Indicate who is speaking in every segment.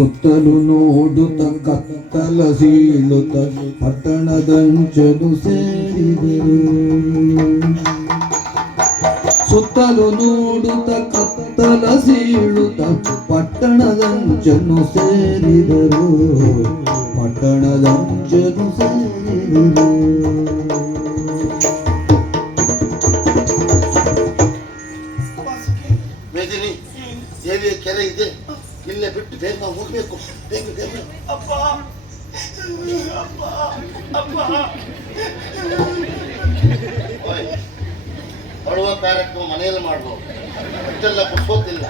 Speaker 1: ಸುತ್ತಲು ನೋಡುತ್ತ ಕತ್ತಲ ಸೀಳುತ್ತ ಪಟ್ಟಣದಂಚನು ಸೇರಿದರು. ಸುತ್ತಲು ನೋಡುತ್ತ ಕತ್ತಲ ಸೀಳುತ್ತ ಪಟ್ಟಣದಂಚನು ಸೇರಿದರು. ಪಟ್ಟಣದಂಚನು ಸೇರಿದರು.
Speaker 2: ದೇವಿಯ ಕೆರೆ ಇದೆ. ಇಲ್ಲೇ ಬಿಟ್ಟು ಬೇಗ ನಾವು ಹೋಗ್ಬೇಕು. ಬೇಗ ಬೇಗ.
Speaker 3: ಅಪ್ಪ. ಅಪ್ಪ. ಅಪ್ಪ.
Speaker 2: ಬಡವ ಕಾರ್ಯಕ್ರಮ ಮನೆಯಲ್ಲಿ ಮಾಡ್ಬೋದು. ಅಷ್ಟೆಲ್ಲ ಪುಷ್ಪೋತಿಲ್ಲ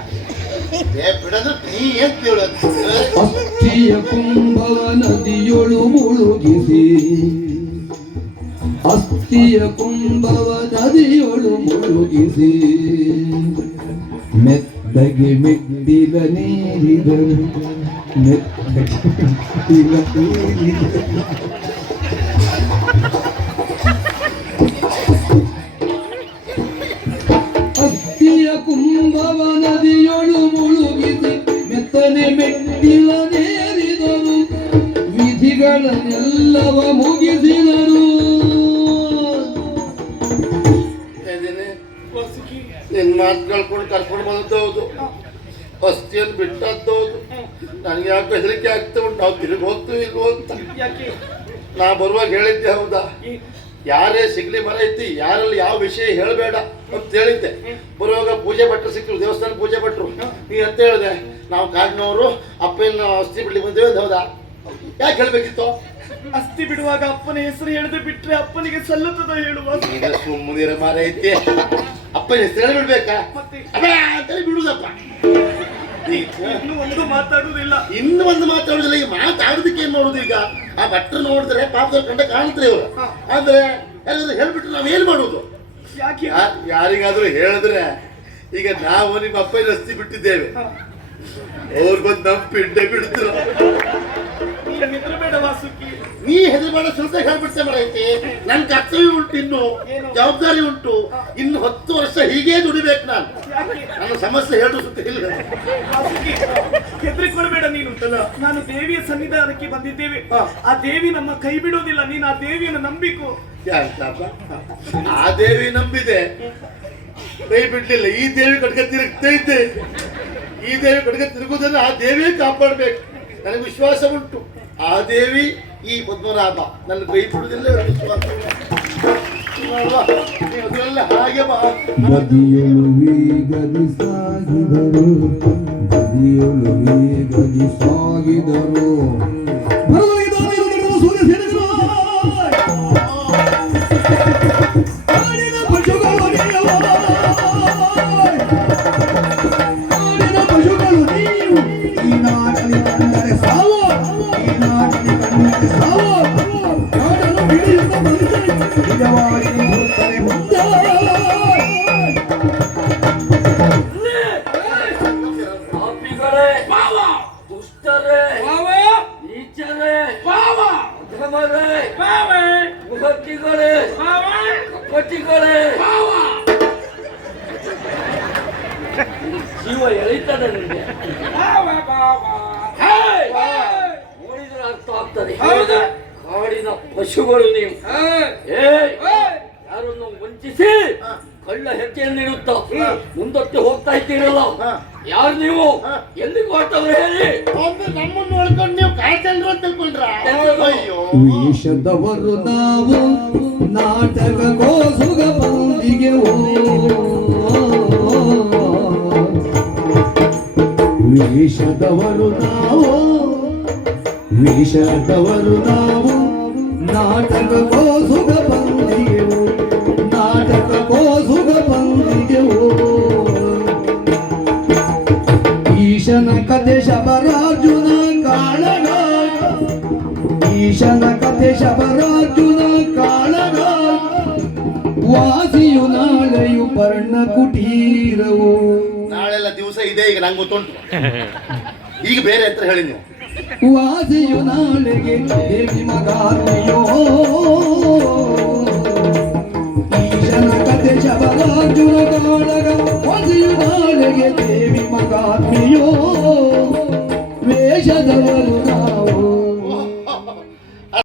Speaker 2: ಏ ಬಿಡದ್ರೆ ನೀ ಏನ್ ಕೇಳೋದು
Speaker 1: ಅಸ್ಥಿಯ ಕುಂಭವ ನದಿಯೊಳು ಮುಳುಗಿಸಿ. ಅಸ್ಥಿಯ ಕುಂಭವ ನದಿಯೊಳು ಮುಳುಗಿಸಿ. ಮೆತ್ತಗೆ ಮೆಟ್ಟಿಲ ನೀರಿದನು ಮೆಟ್ಟಿಲ ನೀರಿದರು ಅಸ್ಥಿಯ ಕುಂಭವ ನದಿಯೊಳು ಮುಳುಗಿಸಿ ಮೆತ್ತನೆ ಮೆಟ್ಟಿಲ ನೇರಿದರು. ವಿಧಿಗಳನ್ನೆಲ್ಲವ ಮುಗಿಸಿದರು.
Speaker 3: ವಾಸುಕಿ
Speaker 2: ನಿನ್ ಮಾತು ಕೇಳ್ಕೊಂಡು ಕರ್ಕೊಂಡು ಬಂದದ್ದು ಹೌದು. ಬಸ್ತಿಯನ್ನು ಬಿಟ್ಟದ್ದು ಹೌದು. ನನಗೆ ಯಾಕೆ ಹೆದರಿಕೆ ಆಗ್ತಾ ಉಂಟು. ನಾವು ತಿರುಗಿ ಹೋಗ್ತೀವಿ ಇಲ್ವೋ ಅಂತ. ನಾ ಬರುವಾಗ ಹೇಳಿದ್ದೆ ಹೌದಾ? ಯಾರೇ ಸಿಗ್ಲಿ ಮರ ಐತಿ ಯಾರಲ್ಲಿ ಯಾವ ವಿಷಯ ಹೇಳಬೇಡ ಅಂತ ಹೇಳಿದ್ದೆ. ಬರುವಾಗ ಪೂಜೆ ಭಟ್ರು ಸಿಕ್ಕರು ದೇವಸ್ಥಾನ ಪೂಜೆ ಭಟ್ರು. ನೀ ಅಂತ ಹೇಳಿದೆ. ನಾವು ಕಾಡಿನವರು ಅಪ್ಪನ ಅಸ್ಥಿ ಬಿಡ್ಲಿ ಬಂದೇವೆ ಅಂತ ಹೌದಾ? ಯಾಕೆ ಹೇಳ್ಬೇಕಿತ್ತು?
Speaker 3: ಅಸ್ಥಿ ಬಿಡುವಾಗ ಅಪ್ಪನ ಹೆಸರು ಹೇಳಿದ್ರೆ ಬಿಟ್ರೆ ಅಪ್ಪನಿಗೆ ಸಲ್ಲುತ್ತದ ಹೇಳುವ?
Speaker 2: ಸುಮ್ಮನಿರ ಮರ ಐತಿ ಅಪ್ಪನ ಹೆಸರು ಹೇಳಿ ಬಿಡ್ಬೇಕಾ ಅಂತೇಳಿ ಬಿಡುದಪ್ಪ
Speaker 3: ಇನ್ನು ಒಂದು ಮಾತಾಡುದಿಲ್ಲ
Speaker 2: ಇನ್ನು ಒಂದು ಮಾತಾಡುದಿಲ್ಲ ಈ ಮಾತಾಡೋದಕ್ಕೆ ಏನ್ ಮಾಡೋದು ಈಗ? ಆ ಭಟ್ರು ನೋಡಿದ್ರೆ ಪಾಪದ ಕಂಡ ಕಾಣ್ತಾರೆ ಇವರು. ಆದ್ರೆ ಯಾರಾದ್ರೂ ಹೇಳ್ಬಿಟ್ರೆ ನಾವ್ ಏನ್ ಮಾಡುದು?
Speaker 3: ಯಾಕೆ?
Speaker 2: ಯಾರಿಗಾದ್ರೂ ಹೇಳಿದ್ರೆ ಈಗ ನಾವು ನಿಮ್ಮ ಅಪ್ಪ ರಸ್ತಿ ಬಿಟ್ಟಿದ್ದೇವೆ. ಅವ್ರು ಬಂದು ನಮ್ಮ ಪಿಂಡೆ ಬಿಡ್ತಿರು.
Speaker 3: ಹೆದರಬೇಡ ವಾಸುಕಿ.
Speaker 2: ನೀ ಹೆದರಬೇಡ ಸುಲಭ ಹೇಳ್ಬಿಡ್ತೇ ಮಾಡೈತಿ ನನ್ ಕರ್ತವ್ಯ ಉಂಟು ಇನ್ನು ಜವಾಬ್ದಾರಿ ಉಂಟು. ಇನ್ನು ಹತ್ತು ವರ್ಷ ಹೀಗೆ ದುಡಿಬೇಕು ನಾನು. ನನ್ನ ಸಮಸ್ಯೆ ಹೇಳು ಸುತ್ತ ಇಲ್ಲ
Speaker 3: ಹೆದರಿಕೊಳ್ಬೇಡ ನೀನು. ನಾನು ದೇವಿಯ ಸನ್ನಿಧಾನಕ್ಕೆ ಬಂದಿದ್ದೇವೆ. ಆ ದೇವಿ ನಮ್ಮ ಕೈ ಬಿಡೋದಿಲ್ಲ ನೀನು ಆ ದೇವಿಯನ್ನು ನಂಬಿಕು?
Speaker 2: ಆ ದೇವಿ ನಂಬಿದೆ. ಕೈ ಬಿಡ್ಲಿಲ್ಲ. ಈ ದೇವಿ ಕಡೆಗೆ ತಿರುಗ್ತಾ ಇದ್ದೆ. ಈ ದೇವಿ ಕಡೆಗೆ ತಿರುಗುದನ್ನು ಆ ದೇವಿಯೇ ಕಾಪಾಡ್ಬೇಕು. ನನಗೆ ವಿಶ್ವಾಸ ಉಂಟು. ಆ ದೇವಿ ಈ ಪದ್ಮನಾಭ ನನ್ನ ಕೈ ಬಿಡುವುದಿಲ್ಲ ಹಾಗೆ ಬಾ.
Speaker 1: ಬದಿಯೊಳು ವೇಗದಿ ಸೂರ್ಯ.
Speaker 4: ಜೀವ ಎಳಿತದೆ ನಿಮಗೆ ನೋಡಿದ್ರೆ ಅರ್ಥ ಆಗ್ತದೆ. ಕಾಡಿನ ಪಶುಗಳು ನೀವು. ಏ ಯಾರನ್ನು ವಂಚಿಸಿ ಕಳ್ಳ ಹೆಜ್ಜೆಯನ್ನು ನೀಡುತ್ತ ಮುಂದಕ್ಕೆ ಹೋಗ್ತಾ ಇದ್ದೀರಲ್ಲ. ಯಾರು ನೀವು? ಎಲ್ಲಿ ಹೊರಟವ್ರು ಹೇಳಿ?
Speaker 2: ನಮ್ಮನ್ನು ನೋಡ್ಕೊಂಡು ನೀವು ಕಾಯ್ತಲ್ರು ಅಂತ ತಿಳ್ಕೊಂಡ್ರ? ಅಯ್ಯೋ.
Speaker 1: ವೇಷದವರು ನಾವು ನಾಟಕ ಕೋಸುಗ ಬಂದಿಗೆ ವೇಷದವರು ನಾವು ವೇಷದವರು ನಾವು. ನಾಟಕ ಕೋಸುಗ ಬಂದಿಗೆವು ನಾಟಕ ಕೋಸುಗ ಬಂದಿಗೆವು ಈಶನ ಈಶನಕ ಶಬರಾರ್ಜುನ ಕಾಳಗ, ಈಶನ ಕತೆ ಶಬರಾರ್ಜುನ ಕಾಳಗ. ವಾಸಿಯು ನಾಳೆಯು ಪರ್ಣ ಕುಟೀರವು.
Speaker 2: ನಾಳೆಲ್ಲ ದಿವಸ ಇದೆ, ಈಗ ನಂಗೆ ಗೊತ್ತುಂಟು. ಈಗ ಬೇರೆ ಹತ್ರ ಹೇಳಿ ನೀವು.
Speaker 1: ವಾಸಿಯು ನಾಳೆಗೆ ದೇವಿ ಮಗಾತ್ಮೆಯೋ ಈಶನ ಕತೆ ಶಬರಾರ್ಜುನ ಕಾಳಗ ವಾಸಿಯು ನಾಳೆಗೆ ದೇವಿ ವೇಷದವರು